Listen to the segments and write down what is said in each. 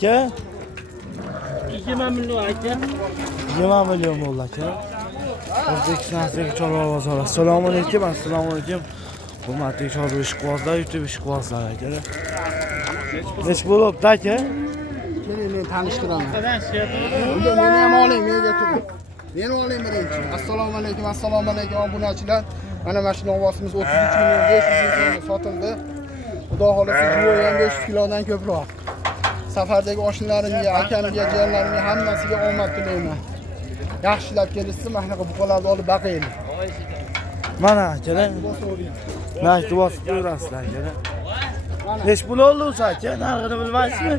aka? 20 milyon aka. 20 milyon bo'ldi aka. O'zbekistondagi chorva bozori. Assalomu alaykum, assalomu alaykum. Hurmatli chorva ishqibozlar, YouTube ishqibozlar aka. Nech bo'libdi aka? Men tanishtiraman. Meni ham oling, menga turing. Meni oling birinchi. Assalomu alaykum, assalomu alaykum obunachilar. Mana mashina ovozimiz 33 million 500 ming so'mga sotildi. Xudo xolasa juvoy ham 500 kilodan ko'proq. Safardagi oshnalarimga, akamga, jiyanlarimga hammasiga omad tilayman. Yaxshilab kelishsin, mana shunaqa buqalarni olib baqaylik. Mana akalar. Narxni bosib qo'yasizlar akalar. Nech pul oldi o'zi aka? Narxini bilmaysizmi?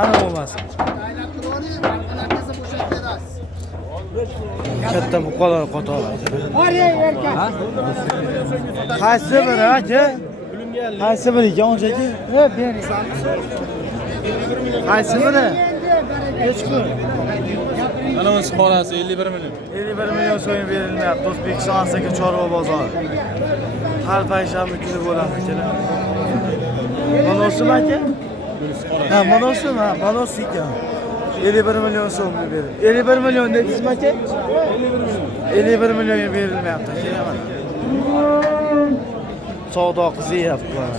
Ana bo'lmasin. Katta buqalar qatori aka. Qaysi biri aka? Qaysi biri yonchaki? Bering. Qaysi biri? Hech pul. Ana o'z xolasi 51 million. 51 million so'm berilmayapti. O'zbekistondagi chorva bozori. Har payshanba kuni bo'ladi akalar. Monosimi aka? Ha, monosimi, ha, monos ekan. 51 million so'mga berildi. 51 million dedingizmi aka? 51 millionga berilmayapti akalar. Savdo qizyapti mana.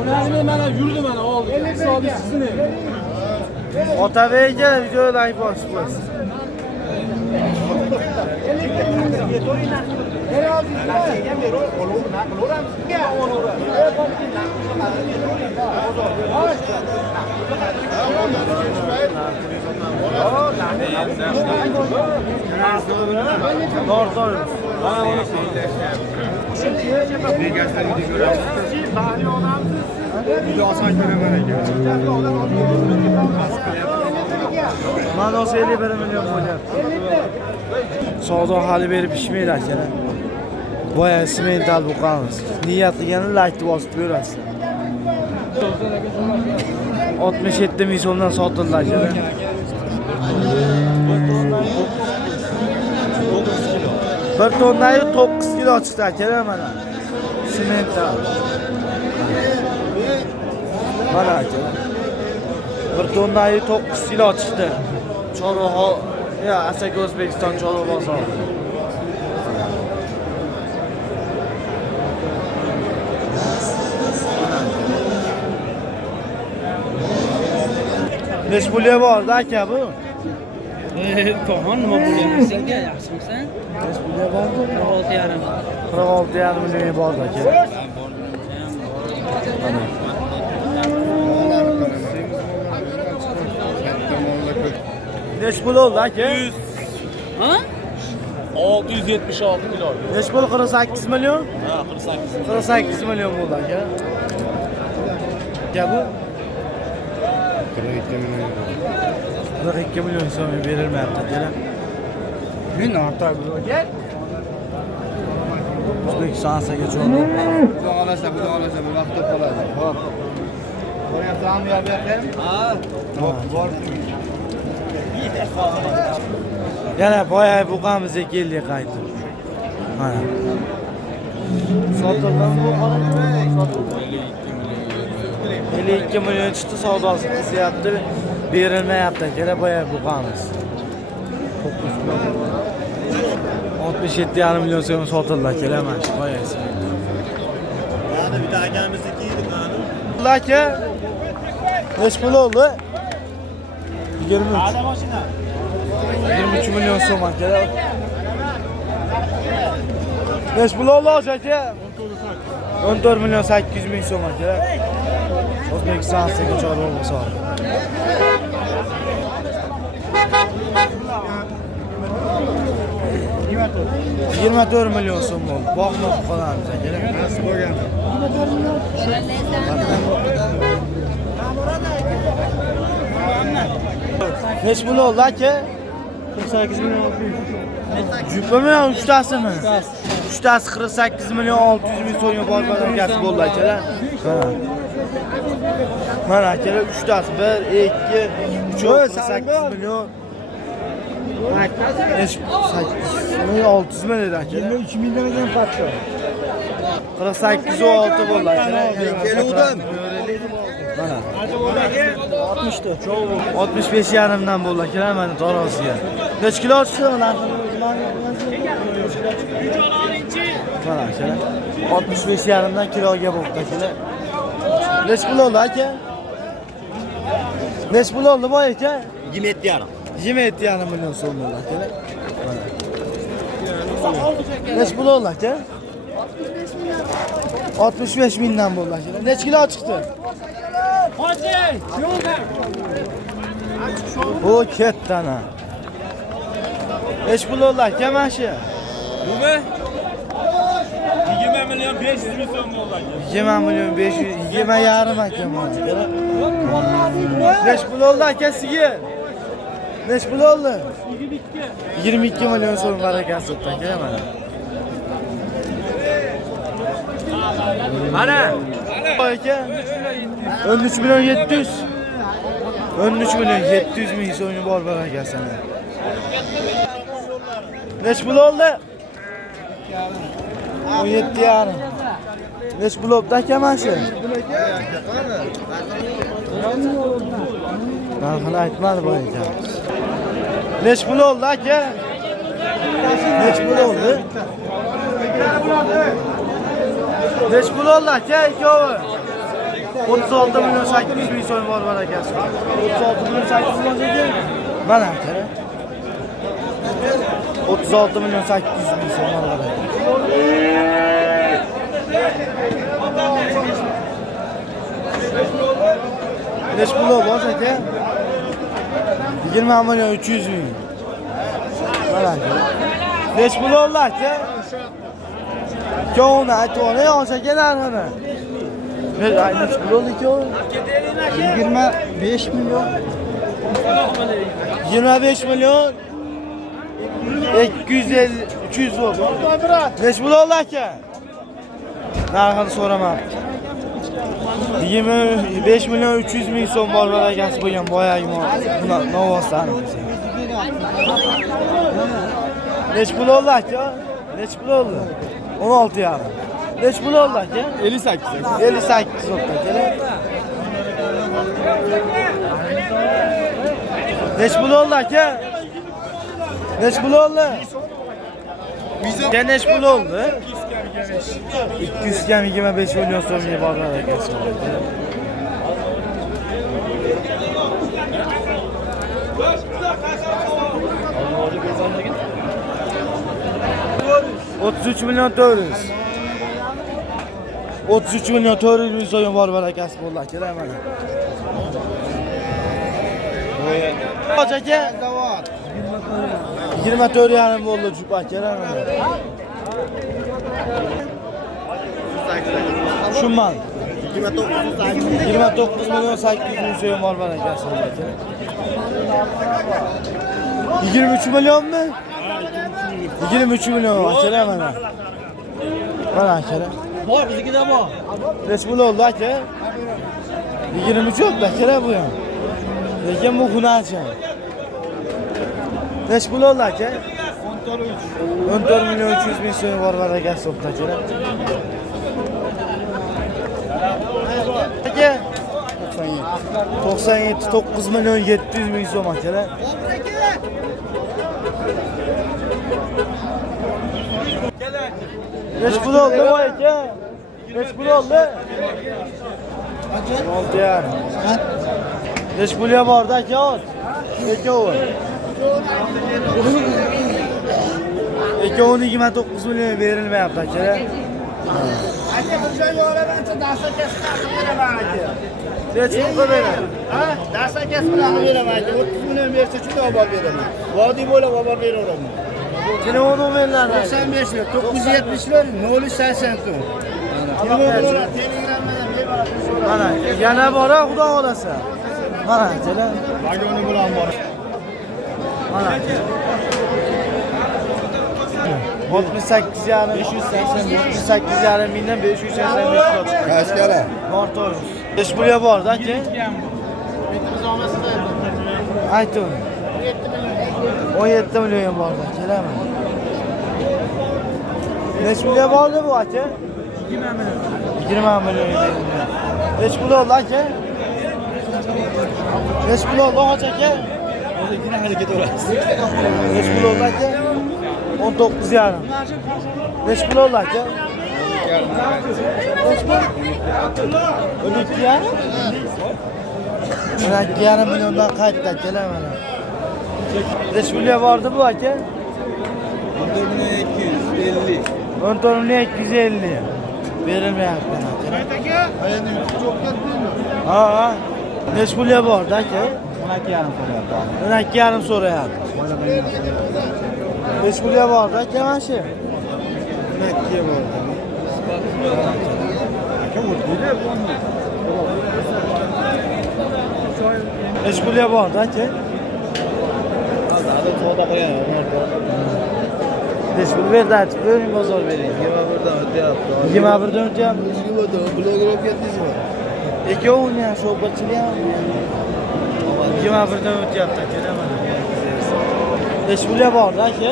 Ularni mana yurdi mana oldi. Hisobi sizini. Otabeyga videodan bosib qo'ysiz. Mana 51 million bo'lyapti. Savdo hali berib pishmaydi akalar. Boya semental buqamiz. Niyat qilgani like bosib ko'rasizlar. 67 ming so'mdan sotildi akalar. 1 tonnayu 9 kilo chiqdi akalar mana. Semental. Mana akalar. 1 tonnayu 9 kilo chiqdi. Chorva ya Asaka O'zbekiston chorva bozori. Nech pulga bordi aka bu? To'g'on nima bo'lyapti senga? Yaxshimisan? Nech pulga bordi? 46,5. 46,5 millionga bordi aka. Nech pul oldi aka? Ha? 676 kilo. Nech pul 48 million? Ha, 48. 48 million bo'ldi aka. Aka bu 42 million so'mga berilmayapti akalar. Men ortaq bo'lar. O'zbekiston Asaka chorva. Xudo xolasa bu vaqtda qoladi. Hop. Qo'yapsanmi yo bu yoqqa? Ha. Bor. Yana boya buqamizga keldik qaytib. Mana. Sotilgan bu sotildi. 52 million chiqdi, savdosi qizyapti. Berilmayapti akalar boya buqamiz. 67,5 million so'm sotildi akalar mana shu boyasi. Yana bitta akamizniki edi qani. Aka. Nech pul oldi? 23. Ada mashina. 23 million so'm akalar. Nech pul oldi aka? 14 million 800 ming so'm akalar. O'zbekiston Asaka chorva bozori. $24 million so'm bo'ldi. Boqmoq qolamiz akalar. Nasib bo'lgan. Nech pul oldi aka? 48 milyon. Jupami yo uchtasimi? Uchtasi 48 million 600 ming so'mga bor bo'ldi akalar. Mana akalar uchtasi 1 2 3 48 million Neç 600 mı dedi aka? 23 milyondan patlı. 48 o 6 bo'ldi aka. Keluvdim. Mana 64. 65 yarimdan bo'ldi aka mana tarosiga. Nech kilo chiqdi narxi? Mana aka. 65 yarimdan kiloga bo'ldi aka. Nech pul oldi aka? Nech pul oldi boy aka? 27 yarim. 27,5 million so'm bo'ldi aka. Nech pul oldi aka? 65 mingdan bo'ldi aka. Nech kilo chiqdi? Bu ketdi ana. Nech pul oldi aka mana shu? 20 milyon 500 bin so'm bo'ldi. 20 million 500, 20 yarim aka mana. Nech pul oldi aka sizga? Nech pul oldi? 22 million so'm barakasi o'tdi aka mana. Mana. Aka 13 million 700. 13 million 700 ming so'mni bor barakasi. Nech pul oldi? 17 yarim. Nech pul oldi aka mana shu? Narxini aytmadi bu aka. Nech pul oldi aka? Nech pul oldi? Nech pul oldi aka ikkovi? 36 million 800 ming so'm bor barakasi. 36 million 800 ming so'm. Mana aka. 36 million 800 ming so'm bor barakasi. Nech pul oldi aka? 20 million 300 ming. Mana aka. Nech pul oldi aka? Ikkovini aytvoring aka narxini. Nech pul oldi ikkovi? 25 milyon. 25 million 250 300 bo'ldi. Nech pul oldi aka? Narxini so'ramabdi. 25 million 300 ming so'm bor barakasi bo'lgan boyagi buni novostani. Nech pul oldi aka? Nech pul oldi? 16 yarim. Nech pul oldi aka? 58. 58 oldi aka. Nech pul oldi aka? Nech pul oldi? Aka nech pul oldi? 225 million so'mga bor barakasi. $33 milyon 400. 33 milyon 400 ming so'm bor barakasi bo'ldi aka mana. Qoch aka? 24 yarim bo'ldi jup aka mana. Shuman. 29 milyon 800 ming so'm bor barakasi aka. 23 milyon mi? 23 milyon aka mana. Mana aka. Bor biznikida bor. Nech pul oldi aka? 23 oldi aka bu ham. Lekin bu hunarchi. Nech pul oldi aka? 14 milyon 300 ming so'm bor barakasi oldi aka. Aka 97 9 milyon 700 ming so'm aka. Nech pul oldi bu aka? Nech pul oldi? 6 yarim. Nech pulga bordi aka? Ikkovi. Ikkovini 29 million berilmayapti aka. Aka buncha yo'lamancha darsa kasb beraman aka. Nech pul beradi? Ha? Darsa kasb bilan beraman aka. 30 million bersa juda olib beraman. Vodiy bo'ylab olib beraveraman. Telefon nomerlari 95 lar 970 lar 080 ton. Telegramdan bemalol mana yana bora xudo xolasa. Mana aka. vagoni bilan bor. Mana 68 yarim 68 yarim mingdan 585 kilo chiqdi. Kaskala. Nortoy. Nech pulga bordi aka? Ayting. 7 17 milyon var da keleme. Neç milyon vardı bu aka? 20 milyon verilmiyor. Neç pul oldu aka? Neç pul oldu aka? Yine hareket orası. Neç pul oldu aka? 19 yarım. Neç pul oldu aka? 12 yarım? 12 yarım milyondan kayıtta keleme. Neç pul vardı bu aka? 250. 10 milyon 250. Verilmiyor hakkında. Ayağını yutup çok gelmiyor. Ha. Neç pul vardı aka? 12 yarım soruyor. Neç pul vardı aka maşı? 12 var. Neç pul vardı aka? Adam soğuda koyan orada. Neç pul verdi artık vereyim bozor vereyim. Yema burada öte yaptı. 21'de önce yap. Yema da blogger yapıyordunuz mu? İki oğun ya sohbetçili ya. 21'de önce yaptı gelemedim. Neç pul vardı aka?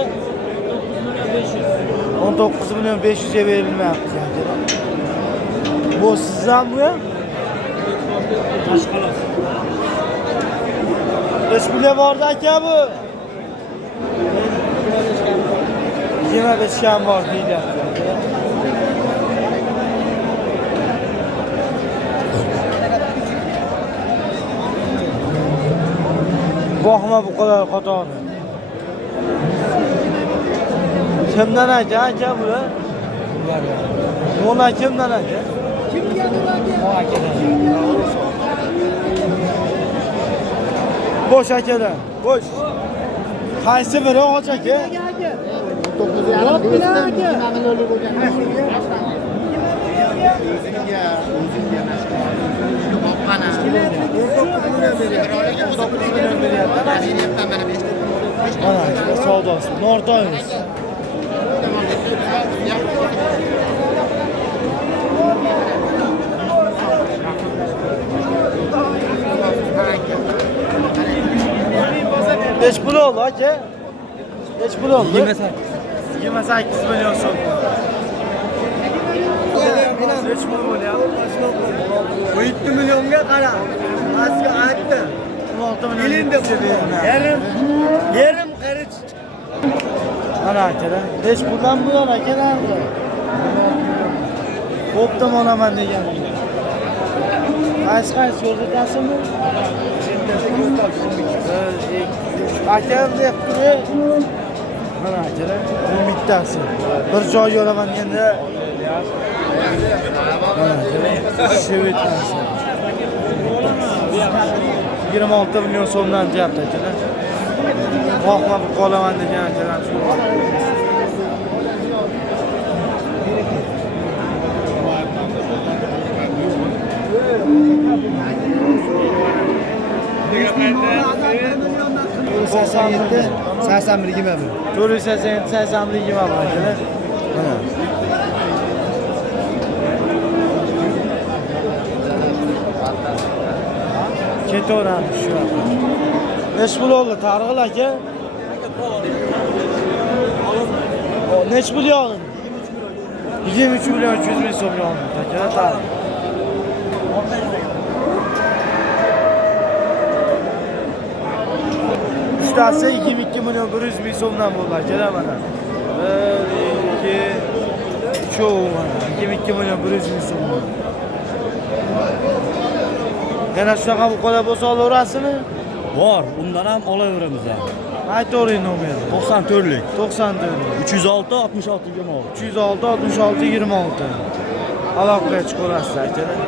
19 milyon 500'e verilme yaptı. Bu sizden bu ya? Neç pul vardı aka bu? 25 şan var değil ya. Bakma bu kadar katanı. Kimden aka aka bu ya? Ona kimden aka? Kim geldi lan? Boş akadan. Boş. Qaysi biri och aka? 9 yarım. Bilan aka. Mana savdosi. Nortoymiz. Neç pul oldu aka? Neç pul oldu? 28 milyon so'm. Neç pul bo'lyapti? 17 milyonga qara. Asli aytdi. 16 milyon. Elinde yerim qarich. Mana aka. Neç puldan bular aka narxi? Bo'pti olaman degan. Qaysi ko'rsatasizmi? Akam deb turib. Mana aka. Bu bittasi. Bir joy yo'laman endi. Mana aka. Shevetasi. 26 milyon so'mdan deyapti aka. Qo'rqma qolaman degan akalar shu. Sakson yetti, 81 21. 487 81 20 bor akalar. Mana. Ketaveradi shu. Neç pul oldu Targ'il aka? Neç pul yo'g'in? 23 milyon 300 ming so'm yo'g'in aka Targ'il. Uchtasi 22 milyon 100 ming so'mdan bo'ldi aka mana. 1 2 3 mana 22 milyon 100 ming so'm. Yana shunaqa bu qadar bo'lsa olaverasizmi? Bor, undan ham olaveramiz ham. Aytovering nomerni. 94lik. 94 306 66 26. 306 66 26. Aloqaga chiqarasiz akalar.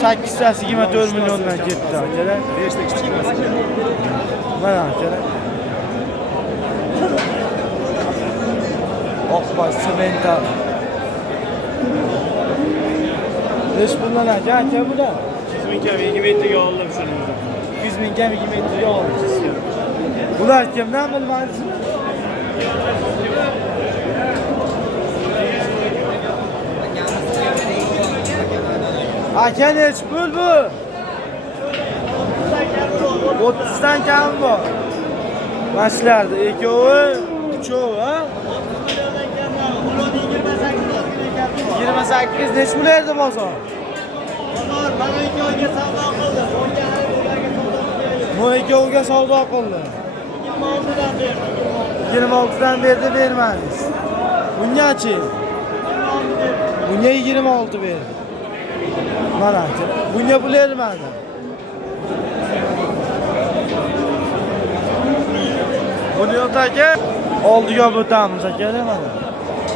8 24 milyondan ketdi akalar. 5 ta kichkinasi. Mana akalar. Oqboz semental. Neç bundan aka bular? 100 ming kam 20 taga oldim shuni. 100 ming kam 20 metrga olibsiz. Bular kimdan bilmaysizmi? Aka neç pul bu? 30'dan kam bor. Mashlarda ikkovi, uchovi, ha? 28 necha bo'lardi bozor? Bana ikkiga savdo qildi. Bu ikkoviga savdo qildi. 26dan berdi bermadingiz. Bungachi? Bunga 26 berdi. Mana, bunga pul bermadi. Buni yo'taki oldiga o'tamiz aka, mana.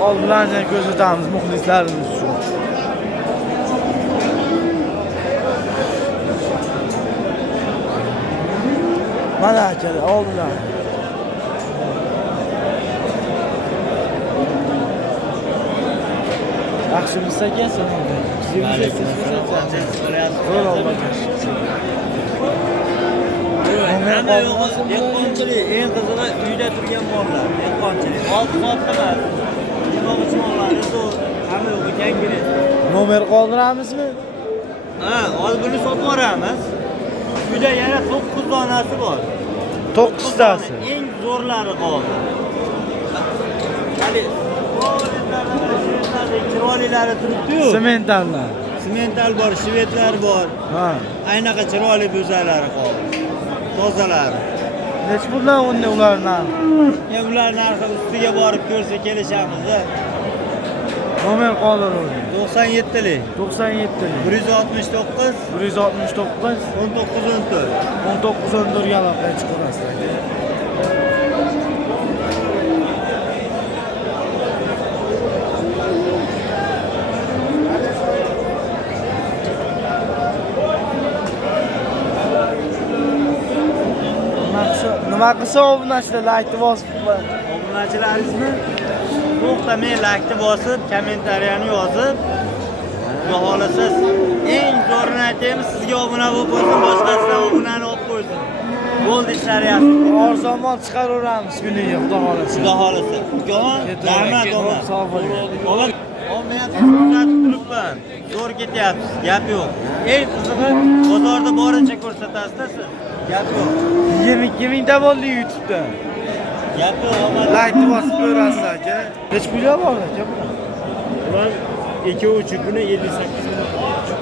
Oldilarni ko'rsatamiz muxlislarimiz uchun. Mana aka, oldilar. Yaxshimisiz aka, salom. Zo'r olbash. Hamma yo'g'i dehqonchilik, eng qizig'i uyda turgan mollar, dehqonchilik. Olti soat emas. Yemoqchi mollar, zo'r. Hamma yo'g'i yangilik. Nomer qoldiramizmi? Ha, hozir buni sotib yuboramiz. Uyda yana 9 donasi bor. 9 tasi. Eng zo'rlari qoldi. Hadi. Chiroylilari turibdi-yu. Sementallar. Semental bor, shvedlar bor. Ha. Aynaqa chiroyli bo'zalari qoldi. Tozalari. Nech puldan unda ularni? Ular narxi ustiga borib ko'rsa kelishamiz-da. Nomer qoldiravering. 97lik. 97lik. 169 169 1914. 1914 ga aloqa chiqarasiz. Nima qilsa obunachilar like bosib, Obunachilaringizmi? To'xtamay like bosib, kommentariyani yozib, xudo xolasa eng zo'rini aytamiz, sizga obuna bo'lib qo'ysin, boshqasidan obunani olib qo'ysin. Bo'ldi ishlaryapti. arzon mol chiqaraveramiz kuniga, xudo xolasa. Xudo xolasa. Ukaxon, rahmat oma. Sog' bo'ling. Ola, olmayapsiz, ko'rsatib turibman. Zo'r ketyapsiz, gap yo'q. Eng qizig'i, bozorda boricha ko'rsatasiz siz. Gap yo'q. 22 mingta bo'ldi YouTube'da. Gap yo'q, omad. Like bosib ko'rasiz aka. Nech pulga bor aka bu? Ular ikkovi chukuni 58 million.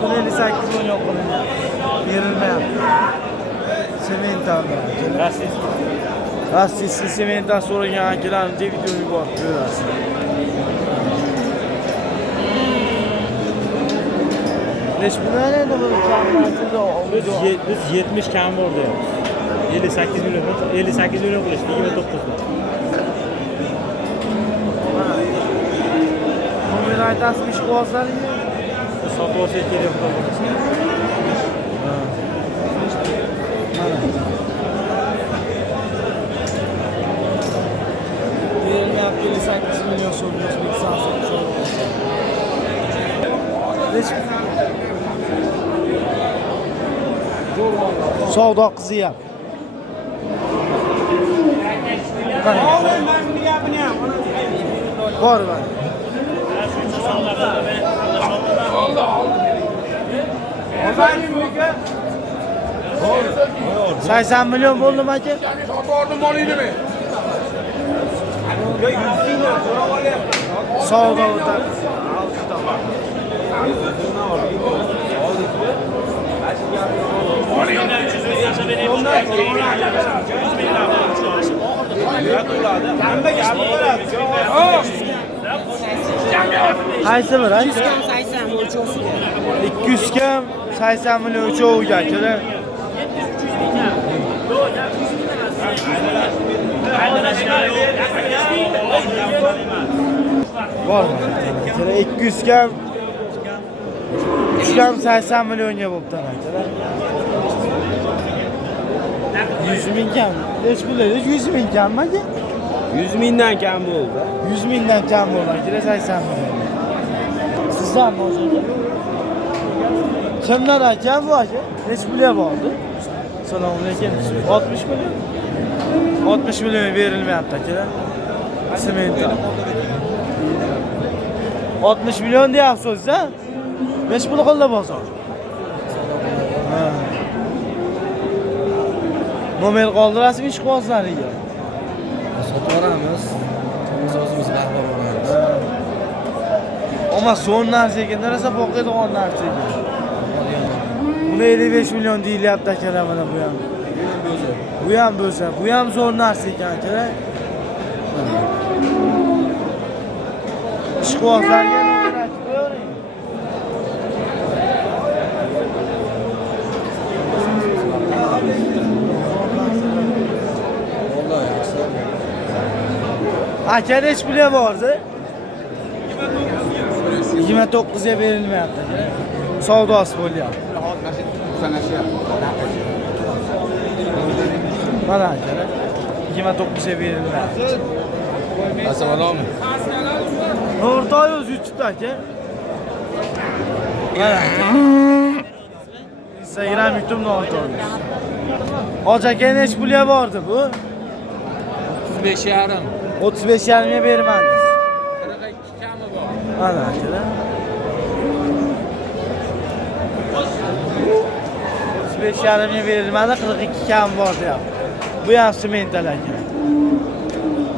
Buni 58 million qilingan. Berilmayapti. Sementallar. Rossiyskiy semental so'ragan akalarni videoni yuborib ko'rasiz. Nech puldan endi bu kamerasiz? Biz 70 kam bor deyapmiz. 58 million, 58 million qilish 29 million. Nomer aytasizmi ish qilyapsizlarmi? Sotib olsa kerak bo'ladi. Berilmayapti 58 million so'm O'zbekiston so'm. Savdo qizyapti. Bor va. 80 million bo'ldimi aka? Savdo o'tadi. Qaysi bir? 200 kam 80 million uchoviga kerak. Bor. 200 kam 3 kam 80 millionga bo'pti aka. 100 ming kam. Hech bo'ladi 100 ming kammi aka? 100 mingdan kam bo'ldi. 100 mingdan kam bo'ldi aka, 80 million. Sizdan hozir. Kimlar aka bu aka? Hech pulga bordi. Assalomu alaykum. 60 million. 60 million berilmayapti aka. Semental. 60 million deyapsiz, ha? Hech pul qildi bozor. Ha. Nomer qoldirasizmi ishqibozlariga? Sotib yuboramiz. Biz o'zimiz rahbar bo'lamiz. Ama son narsaga narsa boqadigan narsaga. Buni 55 million deyilyapti akalar mana bu ham. Bu ham zo'r narsa ekan akalar. Ishqibozlarga nomer aytib qo'ying. Aka hech puli bordi. 29 ga berilmayapti. Savdosi bo'lyapti. Mana akalar 29 ga berilmayapti. Assalomu alaykum. O'rtoq o'zi YouTube'da aka. Mana. Instagram YouTube'ni o'rtoq. Hoji aka hech puli bordi bu. 35,5. 35,5 ga bermadi. 42 kami bor. Mana akalar. 35,5 ga berilmadi, 42 kam bor deyapti. Bu ham semental aka.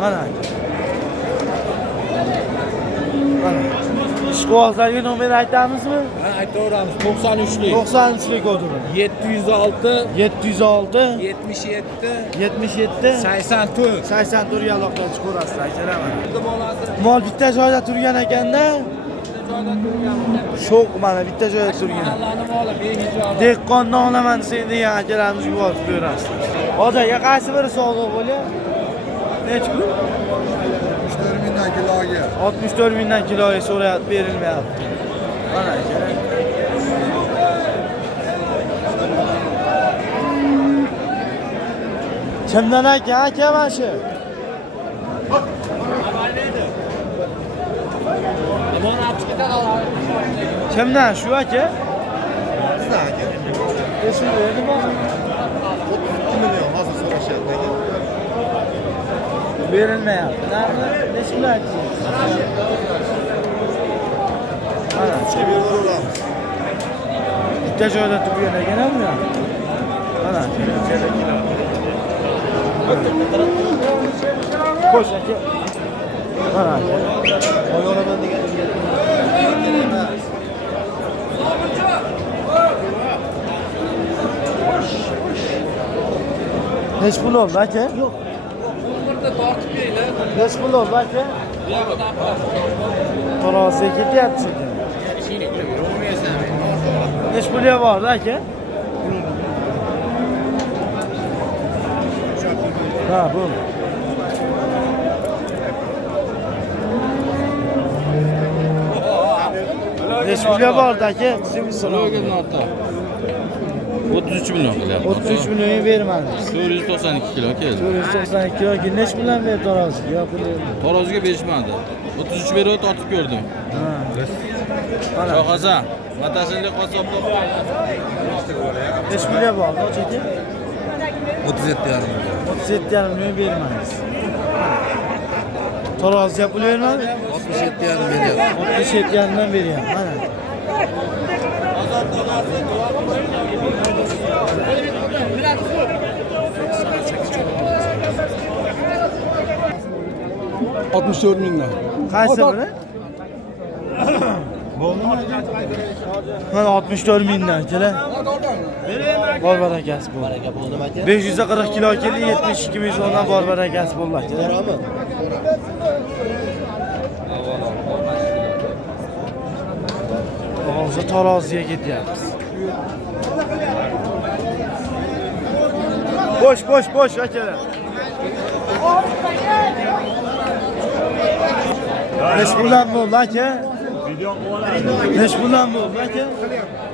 Mana. Mana. Ishqibozlarga nomer aytamizmi? Ha, aytaveramiz. 93lik. 93lik kodu. 706 706 77 77 84. 84 yaloqdan chiqarasiz akalar mana. Mol bitta joyda turgan ekanda. Sho'q mana bitta joyda turgan. Allahning moli behijob. Dehqonni olaman sen degan akalarimiz yuborib berasiz. Hozirga qaysi biri sog'liq bo'lyapti? Nech pul? 64 mingdan kiloga. 64 mingdan kiloga so'rayapti, berilmayapti. Mana akalar. Kimdan aka mana shu? Kimdan shu aka? Bizdan aka. Esim berdimi? 32 million hozir so'rashyapti aka. Berilmayapti. Nech pul aytdingiz? Mana, Chiqib yuboramiz. bitta joyda turgan ekan bu. Mana, Xo'sh aka. Mana aka. Oyoraman degan. Nech pul oldi aka? Yo'q. Tortib bering. Nech pul oldi aka? Taroziga ketyapti ekan. Nech pul bordi aka? Ha, bu. Nech pul bordi aka? 33 milyon qilyapti. 33 million bermadi. 492 kilo keldi. 492 kilo nech bilan berdi taroziga? Yo puli. Taroziga berishmadi. 33 berib tortib ko'rdim. Ha. Mana. Shoqasa, matasinlik qassobda Nech pul bordi aka? 37,5 37,5 million bermadi. Taroziga pul bermadi? 67,5 beryapti. 67,5 dan beryapti. Mana. $64 mingdan. Qaysi biri? Mana 64 mingdan kelar. Bor barakasi bo'ldi. Baraka bo'ldimi aka? 540 kilo keldi, 72 ming so'mdan bor barakasi bo'ldi aka. Borami? Hozir taroziga ketyapmiz. Bosh akalar. Nech bilan bo'ldi aka? Nech bilan bo'ldi aka?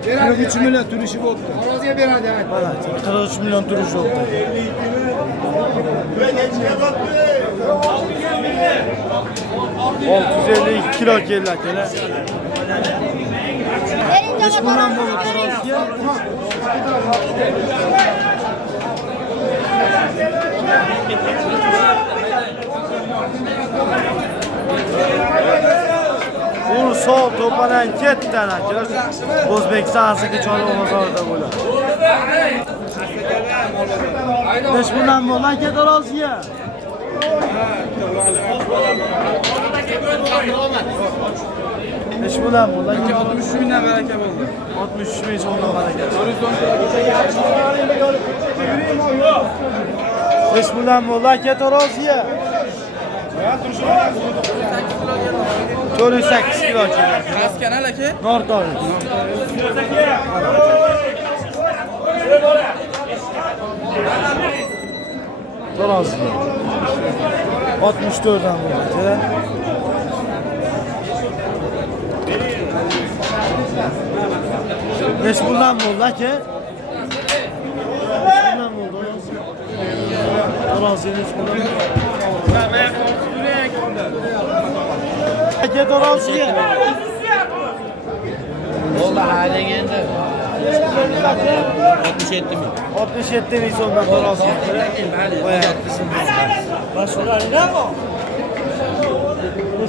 43 million turishi bo'libdi. Taroziga beradi. Mana 43 million turish bo'ldi. $652 kilo keldi akalar. Nech bilan bo'ldi taroziga? Bu sol to'padan ketdi akalar. O'zbekiston asaka chorva bozorida bo'ladi. Neç bundan bu lan ket orasıya. Neç bundan bu lan ket 63 binden bereket oldu. 63 bin sonuna bereket. Neç bundan bu lan ket orasıya. 48 kilo keladi. Raskan alaka? Nortoy. To'rasi. 64 dan bo'ladi. Neç bundan bo'ldi aka? Neç bundan bo'ldi? To'rasi neç bundan? Aka to'rasiga. Oldu haling endi. 67 ming. 67 ming so'mdan to'rasiga. Qo'yapmiz. Mashhurlarningmi?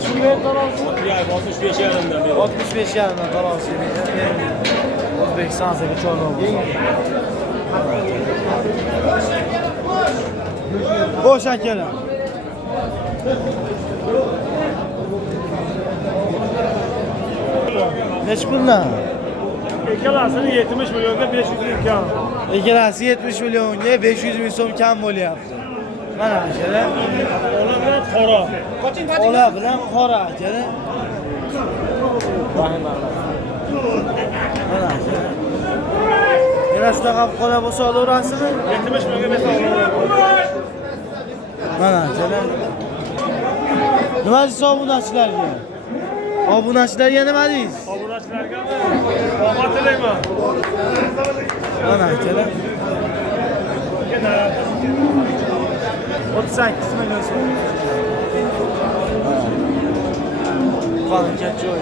Shunday to'rasi? 65 yarimdan beri. 65 yarimdan to'rasi. O'zbekiston sega chorva. Xo'sh akalar. Nech puldan? Ikkalasini 70 millionga 500 ming kam. Ikkalasi 70 millionga 500 ming so'm kam bo'lyapti. Mana akalar. Ola bilan qora. Ola bilan qora akalar. Mana akalar. Yana shunaqa qora bo'lsa olaverasizmi? 70 millionga bersa olaman. Mana akalar. Nima deysiz obunachilarga? Obunachilarga nima deysiz? Obunachilarga omad tilayman. Mana akalar. 38 million so'm. Qani ketjoy.